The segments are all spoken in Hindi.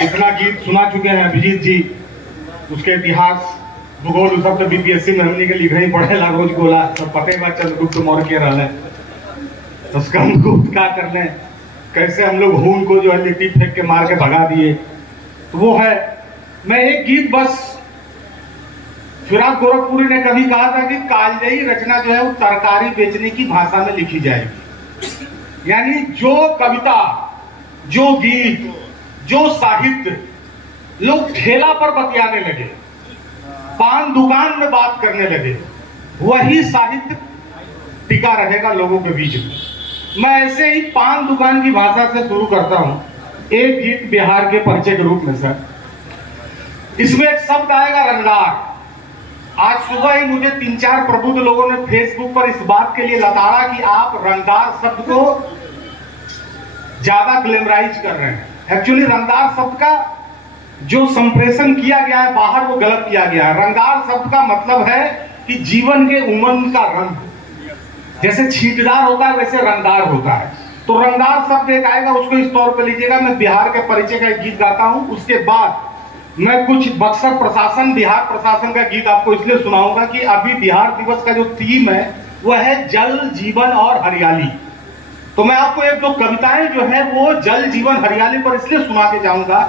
इतना गीत सुना चुके हैं अभिजीत जी, उसके इतिहास भूगोल सब तो बीपीएससी में हमने के लिखे ही पढ़ेला रोज गोला तो पते बा चंद्रगुप्त मौर्य के रहले तो स्कंदगुप्त का करने कैसे हम लोग हून को जो है लिट्टी फेंक के मार के भगा दिए। तो वो है, मैं एक गीत बस, फिराक गोरखपुरी ने कभी कहा था कि कालजयी रचना जो है वो तरकारी बेचने की भाषा में लिखी जाएगी। यानी जो कविता, जो गीत, जो साहित्य लोग ठेला पर बतियाने लगे, पान दुकान में बात करने लगे, वही साहित्य टिका रहेगा लोगों के बीच में। मैं ऐसे ही पान दुकान की भाषा से शुरू करता हूं एक गीत बिहार के परिचय के रूप में। सर इसमें एक शब्द आएगा रंगदार। आज सुबह ही मुझे 3-4 प्रबुद्ध लोगों ने फेसबुक पर इस बात के लिए लताड़ा कि आप रंगदार शब्द को ज्यादा ग्लैमराइज कर रहे हैं। एक्चुअली रंगदार शब्द का जो संप्रेषण किया गया है बाहर वो गलत किया गया है। रंगदार शब्द का मतलब है कि जीवन के उमंग का रंग, जैसे छींटदार होता है वैसे रंगदार होता है। तो रंगदार शब्द एक आएगा, उसको इस तौर पे लीजिएगा। मैं बिहार के परिचय का एक गीत गाता हूं, उसके बाद मैं कुछ बक्सर प्रशासन, बिहार प्रशासन का गीत आपको इसलिए सुनाऊंगा कि अभी बिहार दिवस का जो थीम है वह है जल, जीवन और हरियाली। तो मैं आपको एक दो कविताएं जो है वो जल, जीवन, हरियाली पर इसलिए सुना के जाऊंगा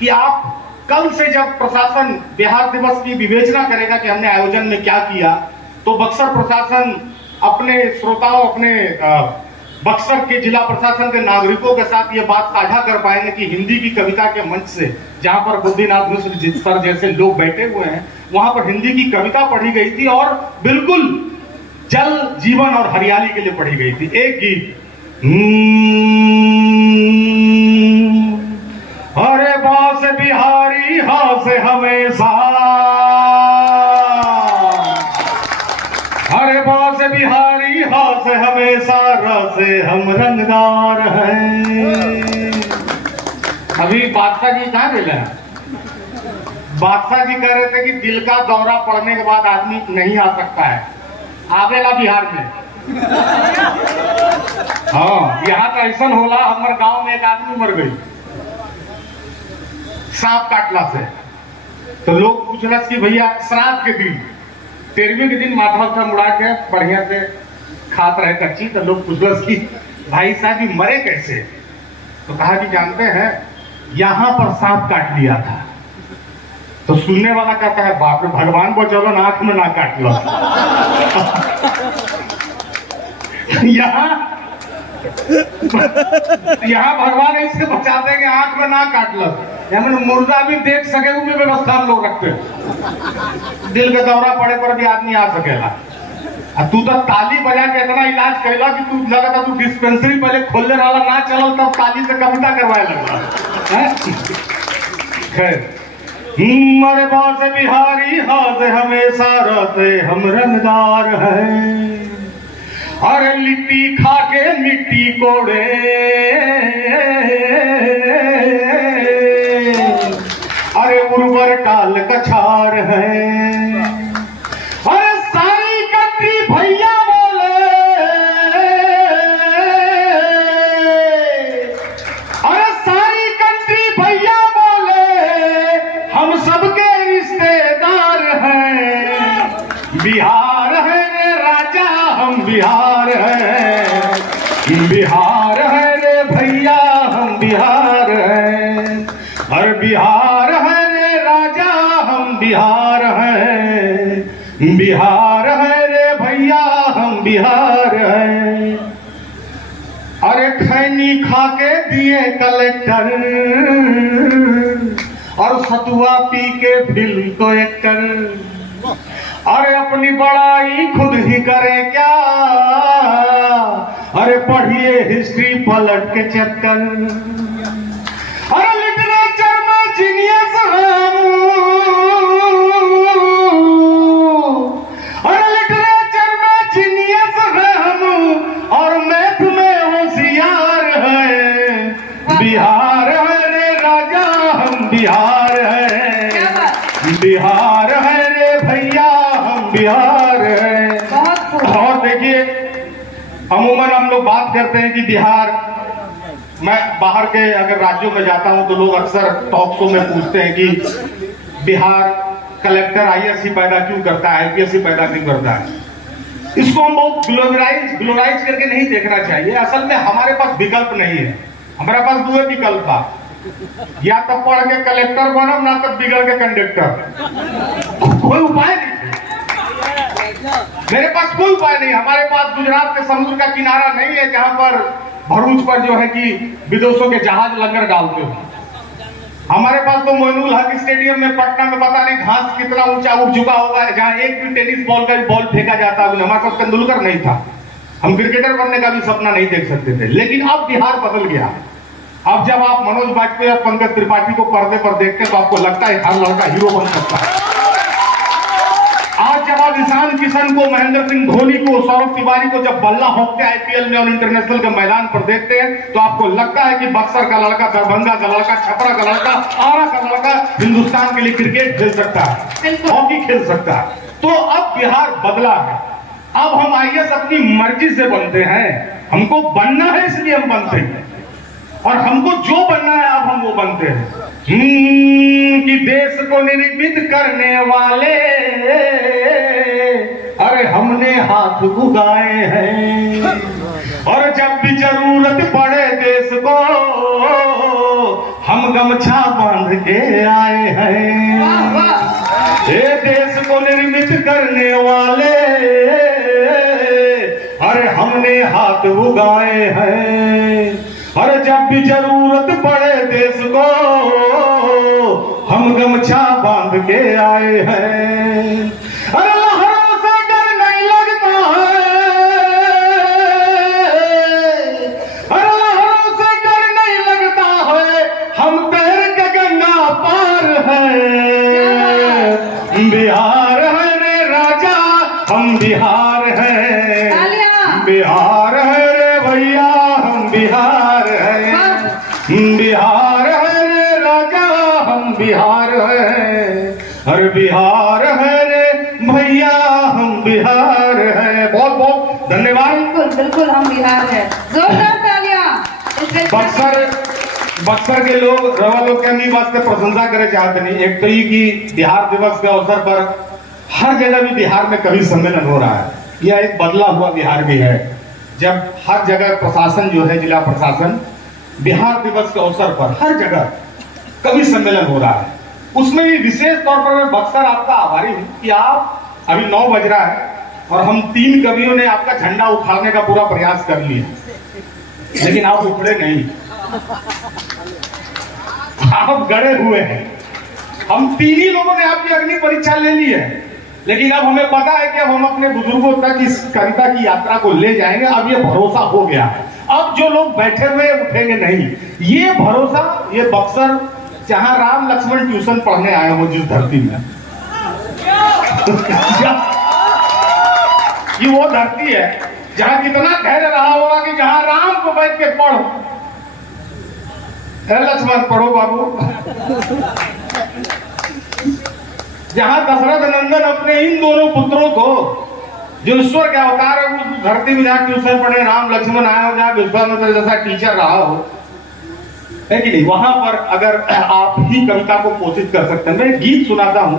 कि आप कल से जब प्रशासन बिहार दिवस की विवेचना करेगा कि हमने आयोजन में क्या किया, तो बक्सर प्रशासन अपने श्रोताओं, अपने बक्सर के जिला प्रशासन के नागरिकों के साथ ये बात साझा कर पाएंगे कि हिंदी की कविता के मंच से, जहां पर बुद्धिनाथ मिश्र सर जैसे लोग बैठे हुए हैं, वहां पर हिंदी की कविता पढ़ी गई थी और बिल्कुल जल, जीवन और हरियाली के लिए पढ़ी गई थी। एक गीत, अरे बास बिहारी हास हमेशा, अरे बास बिहारी हास हमेशा, रसे हम रंगदार हैं। अभी बादशाह जी कहाँ मिले हैं? बादशाह जी कह रहे थे कि दिल का दौरा पड़ने के बाद आदमी नहीं आ सकता है, आवेला बिहार में। हाँ, यहाँ का ऐसा होला, हमारे गांव में एक आदमी मर गई सांप काटला से। तो लोग पूछलस कि भैया श्राद्ध के दिन, 13वें के दिन माथा मुड़ा के बढ़िया से खात रहे कच्ची, तो लोग पूछलस कि भाई साहब ये मरे कैसे? तो कहा कि जानते हैं यहां पर सांप काट लिया था। तो सुनने वाला कहता है बाप रे, भगवान बचौलो, आंख में ना काट लो। यहाँ भगवान इससे बचाते हैं कि आंख में ना काट लो। यहाँ मुर्दा भी देख सके वो भी व्यवस्था हम लोग रखते हैं। दिल का दौरा पड़े पर भी आदमी आ सकेला। तू तो ताली बजा के इतना इलाज कैला कि तू लगा था तू डिस्पेंसरी पहले खोलने वाला ना चलो, तब ताली से कविता करवाए लगा। खैर, मरे बास बिहारी हाथ हमेशा रहते हम रंगदार हैं। अरे लिट्टी खा के मिट्टी कोड़े, अरे उर्वर टाल कछार है। अरे सारी कंट्री भैया बोले, अरे सारी कंट्री भैया बोले, हम सबके रिश्तेदार हैं। बिहार है रे राजा, हम बिहार है, बिहार है रे भैया, हम बिहार है। और बिहार है रे राजा, हम बिहार है, बिहार है रे भैया, हम बिहार है। अरे खैनी खा के दिए कलेक्टर, और सतुआ पी के फिल्म को एक्टर। अरे अपनी बड़ाई खुद ही करे क्या, अरे पढ़िए हिस्ट्री पलट के चैप्टर। अरे लिटरेचर में जीनियस हम, अरे लिटरेचर में जीनियस हम, और मैथ में होशियार है। बिहार है रे राजा, हम बिहार है, बिहार है रे भैया, हम बिहार है। और देखिए, अमूमन हम लोग बात करते हैं कि बिहार मैं बाहर के अगर राज्यों में जाता हूं तो लोग अक्सर टॉक शो में पूछते हैं कि बिहार कलेक्टर आईएएस ही पैदा क्यों करता है, आईपीएस ही पैदा क्यों करता है। इसको हम बहुत ग्लोराइज करके नहीं देखना चाहिए। असल में हमारे पास विकल्प नहीं है, हमारे पास दो विकल्प था, या तब पढ़ के कलेक्टर बनो ना तब बिगड़ के कंडक्टर। कोई उपाय नहीं, मेरे पास कोई उपाय नहीं। हमारे पास गुजरात के समुद्र का किनारा नहीं है जहां पर भरूच पर जो है कि विदेशों के जहाज लंगर डालते हो। हमारे पास तो मोइनुल हक स्टेडियम में पटना में पता नहीं घास कितना ऊंचा उठ चुका होगा, जहां एक भी टेनिस बॉल का भी बॉल फेंका जाता है। हमारे पास तेंदुलकर नहीं था, हम क्रिकेटर बनने का भी सपना नहीं देख सकते थे। लेकिन अब बिहार बदल गया। अब जब आप मनोज वाजपेयी और पंकज त्रिपाठी को पर्दे पर देखते हैं तो आपको लगता है हर लड़का हीरो बन सकता है। आज जब आप ईशान किशन को, महेंद्र सिंह धोनी को, सौरभ तिवारी को जब बल्ला होंकते आईपीएल में और इंटरनेशनल के मैदान पर देखते हैं तो आपको लगता है कि बक्सर का लड़का, दरभंगा का लड़का, छपरा का लड़का, आरा का लड़का हिंदुस्तान के लिए क्रिकेट खेल सकता है, हॉकी खेल सकता है। तो अब बिहार बदला है। अब हम आईएएस अपनी मर्जी से बनते हैं, हमको बनना है इसलिए हम बनते हैं, और हमको जो बनना है अब हम वो बनते हैं। कि देश को निर्मित करने वाले अरे हमने हाथ उगाए हैं, और जब भी जरूरत पड़े देश को हम गमछा बांध के आए हैं। ये देश को निर्मित करने वाले अरे हमने हाथ उगाए हैं, और जब भी जरूरत पड़े देश को हम गमछा बांध के आए हैं। अरे लहरों से डर नहीं लगता है, अरे लहरों से डर नहीं लगता है, हम तैर के गंगा पार हैं। बिहार है रे राजा, हम बिहार हैं, बिहार है रे भैया, हम बिहार हैं, बिहार है रे राजा, हम बिहार हैं, हर बिहार है रे भैया, हम बिहार हैं। बहुत बहुत धन्यवाद। बिल्कुल बिल्कुल हम बिहार है। जोरदार तालियां। बक्सर के लोग रवा लोग के अपनी बात से प्रशंसा करे चाहते नहीं। एक तो ये कि बिहार दिवस के अवसर पर हर जगह भी बिहार में कवि सम्मेलन हो रहा है। यह एक बदला हुआ बिहार भी है, जब हर जगह प्रशासन जो है, जिला प्रशासन बिहार दिवस के अवसर पर हर जगह कवि सम्मेलन हो रहा है। उसमें भी विशेष तौर पर मैं बक्सर आपका आभारी हूं कि आप, अभी 9 बज रहा है और हम 3 कवियों ने आपका झंडा उखाड़ने का पूरा प्रयास कर लिया, लेकिन आप उखड़े नहीं, आप गड़े हुए हैं। हम 3 ही लोगों ने आपकी अग्नि परीक्षा ले ली है, लेकिन अब हमें पता है कि अब हम अपने बुजुर्गों तक इस कविता की यात्रा को ले जाएंगे। अब ये भरोसा हो गया है, अब जो लोग बैठे हुए उठेंगे नहीं। ये भरोसा, ये बक्सर जहां राम लक्ष्मण ट्यूशन पढ़ने आए हो जिस धरती में ये वो धरती है जहां कितना धैर्य रहा होगा कि जहां राम को बैठ के पढ़ो, लक्ष्मण पढ़ो बाबू, जहां दशरथ नंदन अपने इन दोनों पुत्रों को, जो ईश्वर के अवतार है, उस धरती में जहाँ ट्यूशन पढ़े राम लक्ष्मण आए हो, जहाँ विश्वामित्र जैसा टीचर रहा हो, है कि नहीं, वहां पर अगर आप ही कविता को पोषित कर सकते हैं। मैं एक गीत सुनाता हूँ,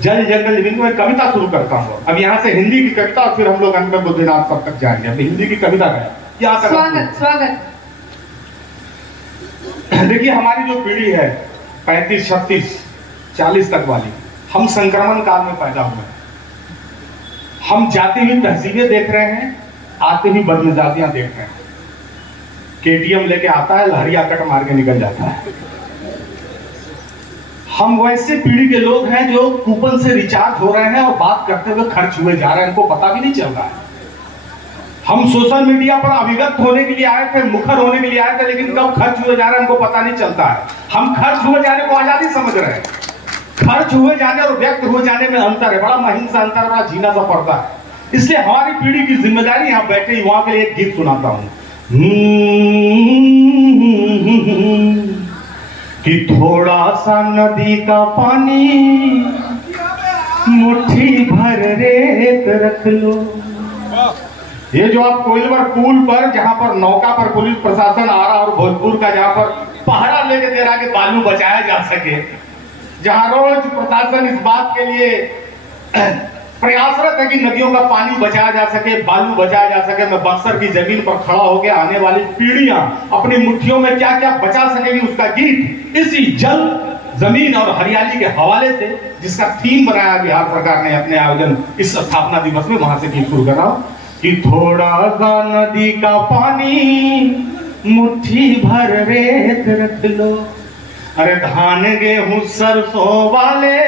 जल जंगल जमीन में कविता शुरू करता हूँ। अब यहाँ से हिंदी की कविता और फिर हम लोग अंत में बुद्धिनाथ सब तक जाएंगे। अब हिंदी की कविता का स्वागत स्वागत। देखिए, हमारी जो पीढ़ी है 35, 36, 40 तक वाली, हम संक्रमण काल में पैदा हुए। हम जाती हुई तहसीलें देख रहे हैं, आती हुई बदमिजाजियां देख रहे हैं। केटीएम लेके आता है, लहरिया कट मार के निकल जाता है। हम वैसे पीढ़ी के लोग हैं जो कूपन से रिचार्ज हो रहे हैं और बात करते हुए खर्च हुए जा रहे हैं, इनको पता भी नहीं चल रहा है। हम सोशल मीडिया पर अभिगत होने के लिए आए थे, मुखर होने के लिए आए थे, लेकिन कब खर्च हुए जा रहे हैं हमको पता नहीं चलता है। हम खर्च हुए जाने को आजादी समझ रहे हैं। खर्च हुए जाने और व्यक्त हुए जाने में अंतर है, बड़ा महीन सा अंतर, बड़ा जीना सा पड़ता है। इसलिए हमारी पीढ़ी की जिम्मेदारी, यहाँ बैठे युवाओं के लिए एक गीत सुनाता हूँ कि थोड़ा सा नदी का पानी मुट्ठी भर रेत रख लो, ये जो आप कोइलवर पुल पर, जहां पर नौका पर पुलिस प्रशासन आ रहा और भोजपुर का जहां पर पहरा लेके दे रहा कि बालू बचाया जा सके, जहां रोज प्रशासन इस बात के लिए प्रयासरत है कि नदियों का पानी बचाया जा सके, बालू बचाया जा सके। मैं बक्सर की जमीन पर खड़ा होकर आने वाली पीढ़ियां अपनी मुट्ठियों में क्या क्या बचा सकेगी उसका गीत इसी जल, जमीन और हरियाली के हवाले से, जिसका थीम बनाया बिहार सरकार ने अपने आयोजन इस स्थापना दिवस में, वहां से गीत शुरू कर रहा हूं कि थोड़ा सा नदी का पानी मुट्ठी भर रेत रख लो, अरे धान गेहूं सरसों वाले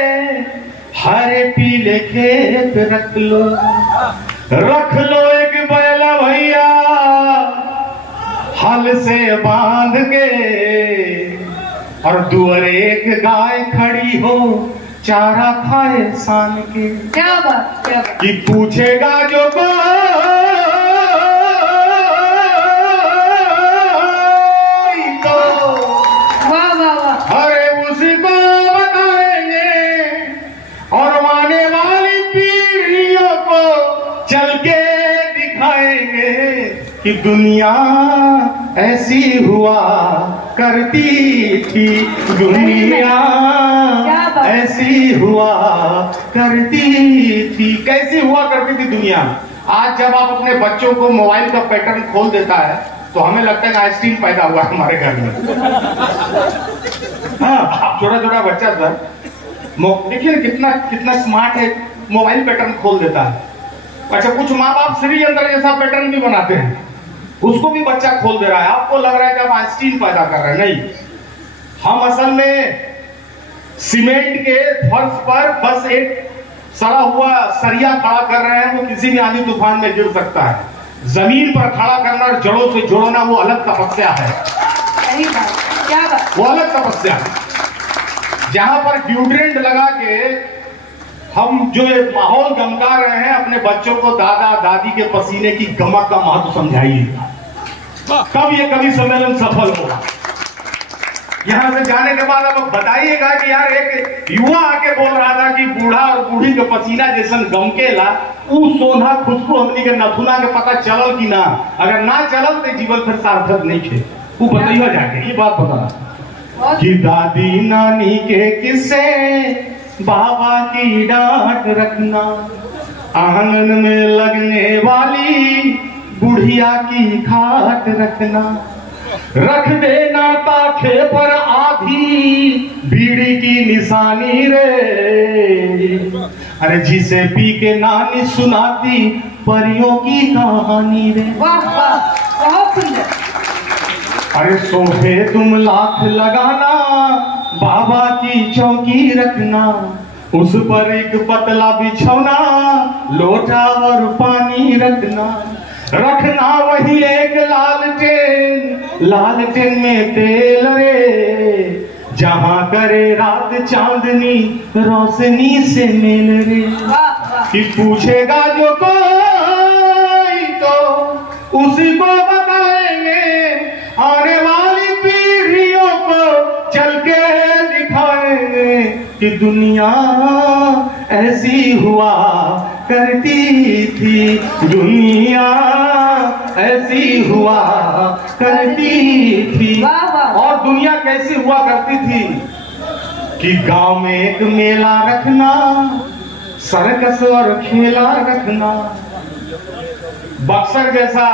हरे पीले खेत रख लो एक बैला भैया हल से बांध के, और दुअर एक गाय खड़ी हो चारा खाए सान के। क्या बात, क्या बात। कि पूछेगा जो कि दुनिया ऐसी हुआ करती थी, दुनिया ऐसी हुआ करती थी। कैसी हुआ करती थी दुनिया? आज जब आप अपने बच्चों को मोबाइल का पैटर्न खोल देता है तो हमें लगता है कि आइंस्टीन पैदा हुआ हमारे घर में। हाँ, छोटा छोटा बच्चा सर, देखिए कितना कितना स्मार्ट है, मोबाइल पैटर्न खोल देता है। अच्छा, कुछ माँ बाप श्रीयंत्र जैसा पैटर्न भी बनाते हैं, उसको भी बच्चा खोल दे रहा है। आपको लग रहा है कि आप आइंस्टीन पैदा कर रहे हैं, नहीं। हम असल में सीमेंट के फर्श पर बस एक सड़ा हुआ सरिया खड़ा कर रहे हैं, वो किसी भी आंधी तूफान में गिर सकता है। जमीन पर खड़ा करना और जड़ों से जोड़ना वो अलग तपस्या है। सही बात, क्या बात। वो अलग तपस्या है, जहां पर ड्यूड्रेंट लगा के हम जो ये माहौल गमका रहे हैं, अपने बच्चों को दादा दादी के पसीने की गमक का महत्व समझाइएगा। कब ये कवि सम्मेलन सफल होगा? यहां से जाने के बाद अब बताइएगा कि यार एक युवा आके बोल रहा था कि बूढ़ा और बूढ़ी के पसीना जैसन गमकेला, उ सोना खुशबू हमनी के नथुना के पता चलल कि ना? अगर ना चलल तो जीवन फिर सार्थक नहीं थे। वो बताइए जाके, ये बात बता कि दादी नानी के किस्से, बाबा की डांट रखना, आंगन में लगने वाली बुढ़िया की खाट रखना, रख देना ताखे पर आधी बीड़ी की निशानी रे, अरे जिसे पी के नानी सुनाती परियों की कहानी रे। वाह वाह, बहुत सुंदर। अरे सोफे तुम लाख लगाना, बाबा की चौकी रखना, उस पर एक पतला बिछौना, लोटा और पानी रखना, रखना वही एक लालटेन में तेल रे, जहां करे रात चांदनी रोशनी से मेल रे। कि पूछेगा जो कोई तो उसी को बताएंगे, आने वाली पीढ़ियों को चल के दिखाएंगे कि दुनिया ऐसी हुआ करती थी, दुनिया ऐसी हुआ करती थी। और दुनिया कैसी हुआ करती थी कि गांव में एक मेला रखना, सर्कस और खेला रखना। बक्सर जैसा,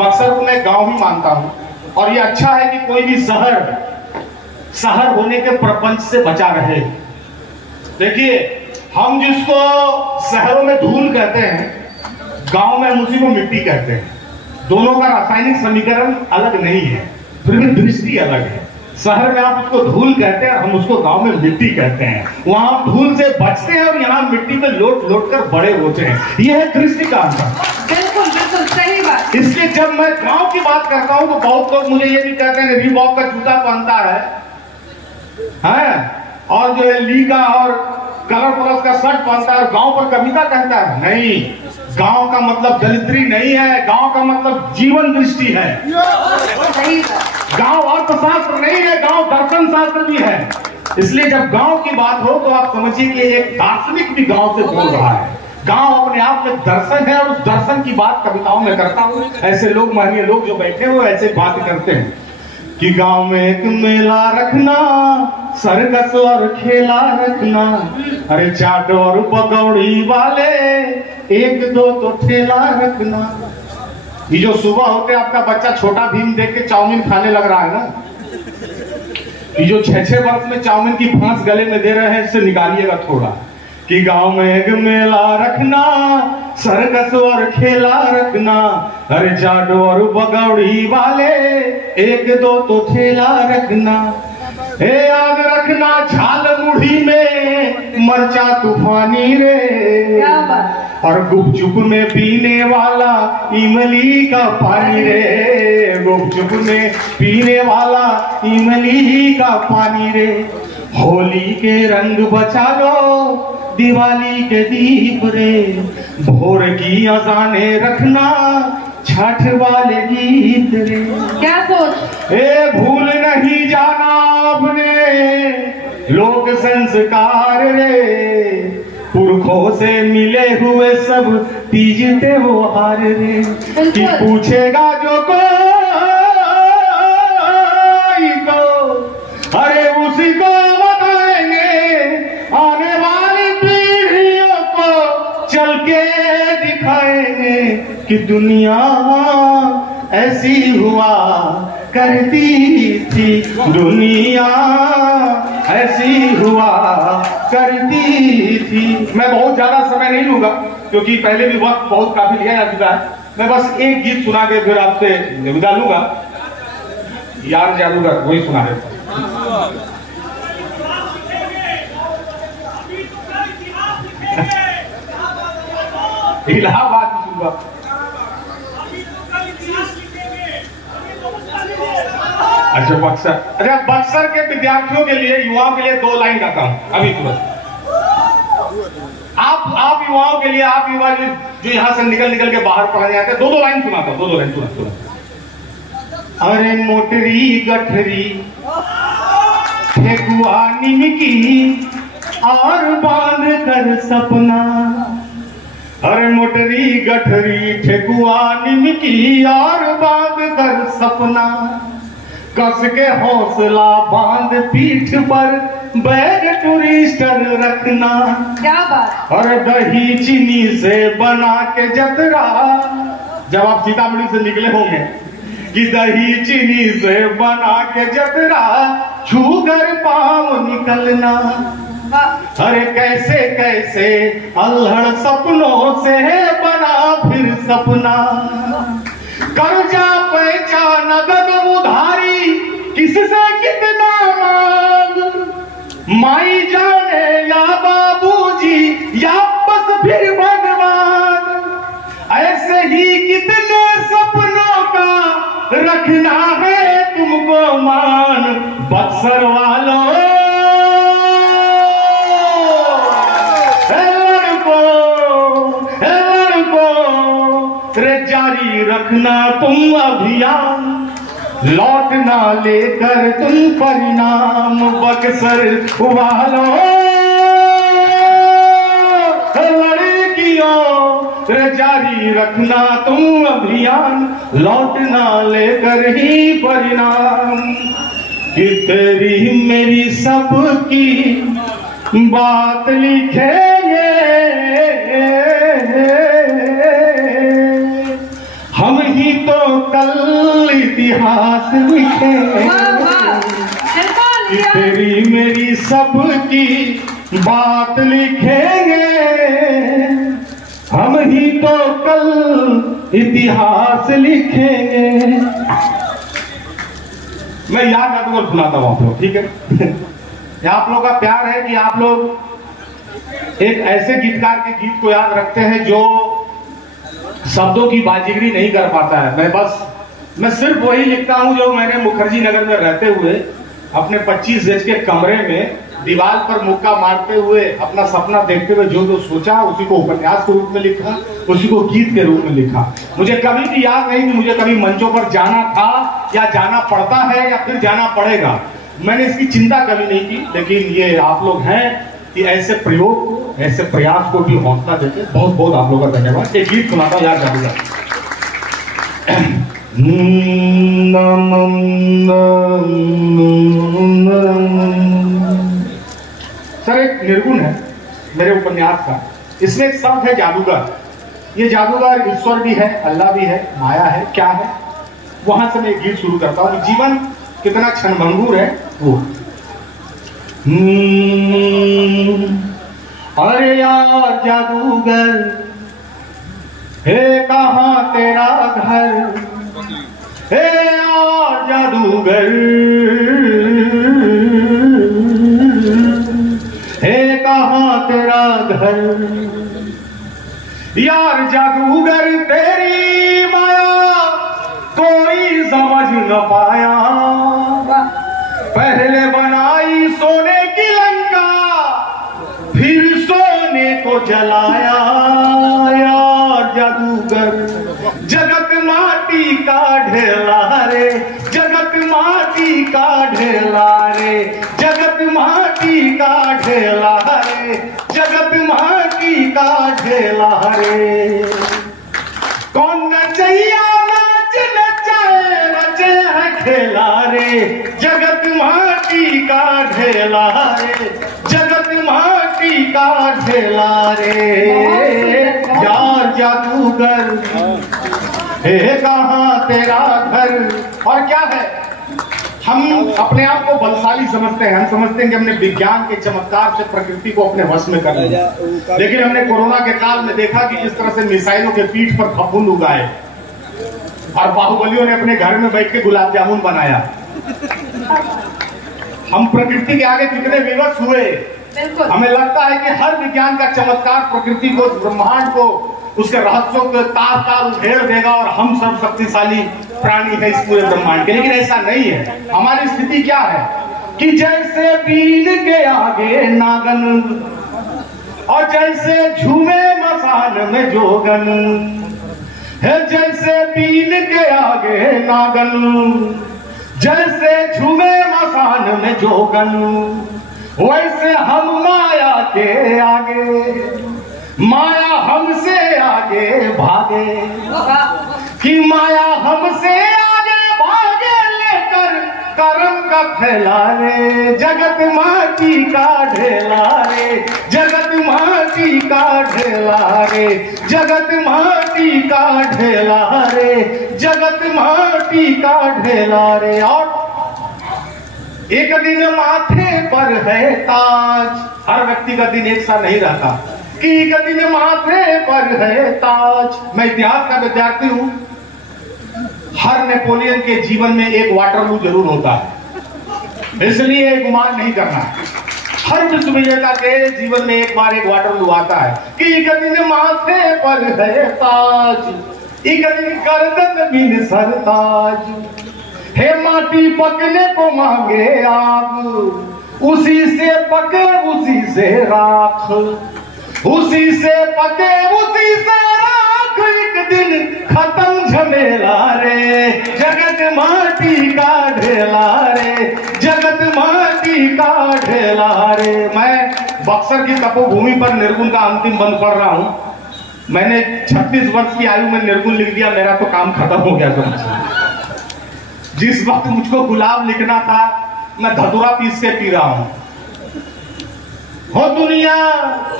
बक्सर को मैं गांव ही मानता हूं, और ये अच्छा है कि कोई भी शहर होने के प्रपंच से बचा रहे। देखिए, हम जिसको शहरों में धूल कहते हैं, गांव में हम उसी को मिट्टी कहते हैं। दोनों का रासायनिक समीकरण अलग नहीं है, फिर भी दृष्टि अलग है। शहर में आप उसको धूल कहते हैं, हम उसको गांव में मिट्टी कहते हैं। वहां आप धूल से बचते हैं और यहाँ मिट्टी पे लोट कर बड़े होते हैं। यह है दृष्टि का अंतर। बिल्कुल बिल्कुल सही बात। इसलिए जब मैं गांव की बात करता हूं तो बहुत लोग मुझे ये भी कहते हैं रीबॉक का जूता पहनता है और जो है ली का और कलर प्लस का शर्ट पहनता है, गांव पर कविता कहता है। नहीं, गांव का मतलब दलिद्री नहीं है, गांव का मतलब जीवन दृष्टि है। गांव अर्थशास्त्र नहीं है, गांव दर्शन शास्त्र भी है। इसलिए जब गांव की बात हो तो आप समझिए कि एक दार्शनिक भी गांव से बोल रहा है। गांव अपने आप में दर्शन है और उस दर्शन की बात कविताओं में करता हूँ। ऐसे लोग, महनीय लोग जो बैठे हुए ऐसे बात करते हैं कि गांव में एक मेला रखना, सर्कस और खेला रखना, अरे चाट और पकौड़ी वाले एक दो तो ठेला रखना। ये जो सुबह होते आपका बच्चा छोटा भीम देख के चाउमीन खाने लग रहा है ना, ये जो 6-6 वर्ष में चाउमीन की फांस गले में दे रहे हैं, इससे निकालिएगा थोड़ा। कि गांव में एक मेला रखना, सर्कस और खेला रखना, अरे चाट और पकौड़ी वाले एक दो तो ठेला रखना। हे याद रखना झाल मुढ़ी में मरचा तूफानी रे, क्या बात। और गुपचुप में पीने वाला इमली का पानी रे, गुपचुप में पीने वाला इमली का पानी रे। होली के रंग बचा लो, दिवाली के दीप रे, भोर की अजाने रखना, छठ वाले गीत रे। क्या सोच। ए भूल नहीं जाना अपने लोक संस्कार रे, पुरखों से मिले हुए सब तीज त्योहार रे। कि पूछेगा जो कोई तो अरे उसी को बताएंगे, आने वाली पीढ़ियों को चल के दिखाएंगे कि दुनिया ऐसी हुआ करती थी, दुनिया ऐसी हुआ करती थी। मैं बहुत ज्यादा समय नहीं लूंगा क्योंकि पहले भी वक्त बहुत काफी लिया जा चुका है। मैं बस एक गीत सुना के फिर आपसे विदा लूंगा। यार जादूगर वही सुना देता। इलाहाबाद की सुनूंगा। अच्छा बक्सर, अच्छा बक्सर के विद्यार्थियों के लिए, युवाओं के लिए 2 लाइन गाता हूं अभी तुरंत। आप युवाओं के लिए, आप युवा जो यहाँ से निकल के बाहर पढ़ने आते हैं, 2 लाइन सुनाता हूं, 2 लाइन तुरंत। अरे मोटरी गठरी ठेकुआ निमकी और बांध कर सपना, अरे मोटरी गठरी ठेकुआ निमकी और बांध कर सपना, कस के हौसला बांध पीठ पर बैग टूरिस्टर रखना। क्या बात। और दही चीनी से बना के जतरा, जब आप सीतामढ़ी से निकले होंगे, कि दही चीनी से बना के जतरा छूकर पाँव निकलना। अरे कैसे कैसे अल्हड़ सपनों से बना फिर सपना, कर्जा पैसा नगद उधारी किससे कितना मांग, माई जाने या बाबूजी या बस फिर भगवान, ऐसे ही कितने सपनों का रखना है तुमको मान। बक्सर वालों जारी रखना तुम अभियान, लौट ना लेकर तुम परिणाम। बक्सर वालों लड़कियों जारी रखना तुम अभियान, लौट ना लेकर ही परिणाम। कि तेरी मेरी सबकी बात लिखेंगे हम ही तो कल इतिहास लिखेंगे। तेरी मेरी सबकी बात लिखेंगे हम ही तो कल इतिहास लिखेंगे। मैं याद आपको सुनाता हूँ आप लोग, ठीक है। आप लोग का प्यार है कि आप लोग एक ऐसे गीतकार के गीत को याद रखते हैं जो शब्दों की बाजीगरी नहीं कर पाता है। मैं सिर्फ वही लिखता हूं जो मैंने मुखर्जी नगर में रहते हुए अपने 25 गज के कमरे में दीवार पर मुक्का मारते हुए अपना सपना देखते हुए जो सोचा उसी को उपन्यास के रूप में लिखा, उसी को गीत के रूप में लिखा। मुझे कभी भी याद नहीं कि मुझे कभी मंचों पर जाना था या जाना पड़ता है या फिर जाना पड़ेगा। मैंने इसकी चिंता कभी नहीं की, लेकिन ये आप लोग हैं कि ऐसे प्रयोग को, ऐसे प्रयास को भी हौसला देते। बहुत बहुत आप लोगों का धन्यवाद। एक गीत सुनाता हूं यार जादूगर। सर एक निर्गुण है मेरे उपन्यास का, इसमें एक शब्द है जादूगर। ये जादूगर ईश्वर भी है, अल्लाह भी है, माया है, क्या है? वहां से मैं एक गीत शुरू करता हूं कि जीवन कितना क्षणभंगुर है वो। अरे यार जादूगर, हे कहाँ तेरा घर, हे यार जादूगर, हे कहाँ तेरा घर। यार जादूगर तेरी माया कोई समझ न पाया, पहले बनाई सोने की लंका फिर सोने को जलाया। यार जादूगर जगत माटी का ढेला रे, जगत माटी का ढेला रे, जगत माटी का ढेला रे, जगत माटी का ढेला रे। कौन नचैया नाच नचाए नचे है खेला रे, जगत माटी का ढेला रे, जगत माटी का ढेला रे। यार जादूगर, हे कहाँ तेरा घर। और क्या है, हम अपने आप को बलशाली समझते हैं, हम समझते हैं कि हमने विज्ञान के चमत्कार से प्रकृति को अपने वश में कर लिया। लेकिन हमने कोरोना के काल में देखा कि जिस तरह से मिसाइलों के पीठ पर फफूंद उगाए और बाहुबलियों ने अपने घर में बैठ के गुलाब जामुन बनाया, हम प्रकृति के आगे कितने विवश हुए। हमें लगता है कि हर विज्ञान का चमत्कार प्रकृति को, ब्रह्मांड को, उसके रहस्यों को तार तार उधेड़ देगा और हम सब शक्तिशाली प्राणी है इस पूरे ब्रह्मांड के। लेकिन ऐसा नहीं है। हमारी स्थिति क्या है कि जैसे बीन के आगे नागन और जैसे झूमे मसान में जोगन है, जैसे बीन के आगे नागन जैसे झूमे मसान में जोगन, वैसे हम माया के आगे, माया हमसे आगे भागे, कि माया हमसे आगे भागे लेकर कर्म का फैला रे। जगत माटी का ढेला रे, जगत माटी का ढेला रे, जगत माटी का ढेला रे, जगत माटी का ढेला रे। और एक दिन माथे पर है ताज, हर व्यक्ति का दिन एक सा नहीं रहता, कि एक दिन माथे पर है ताज। मैं इतिहास का विद्यार्थी हूं, हर नेपोलियन के जीवन में एक वाटरलू जरूर होता है, इसलिए गुमान नहीं करना। हर विश्व विजेता के जीवन में एक बार एक वाटरलू आता है कि एक दिन माथे पर है ताज, एक दिन गर्दन बिन सरताज। हे माटी पकने को मांगे आग, उसी से पके उसी से राख, उसी से पके उसी से राख, एक दिन खत्म झमेला रे। जगत माटी का ढेला रे, जगत माटी का ढेला रे। मैं बक्सर की तपोभूमि पर निर्गुण का अंतिम बंद पढ़ रहा हूं। मैंने 36 वर्ष की आयु में निर्गुण लिख दिया, मेरा तो काम खत्म हो गया समझ। जिस वक्त मुझको गुलाब लिखना था, मैं धतूरा पीस के पी रहा हूं। हो दुनिया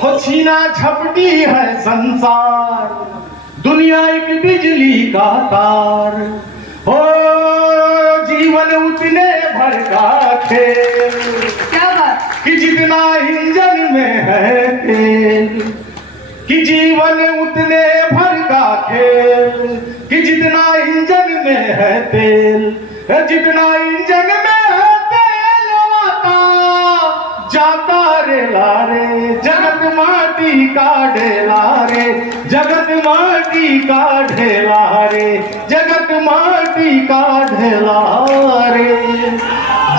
हो छीना झपटी है संसार, दुनिया एक बिजली का तार। हो जीवन उतने भर का खेल, क्या बात, कि जितना इंजन में है तेल, कि जीवन उतने भर का खेल, कि जितना इंजन में है तेल, जितना इंजन में है तेल आता जाता रे लारे। जगत माटी का ढेला रे, जगत माटी का ढेला रे, जगत माटी का ढेला रे,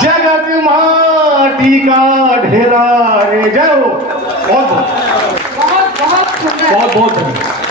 जगत माटी का ढेला रे। जय हो। बहुत बहुत बहुत बहुत धन्यवाद।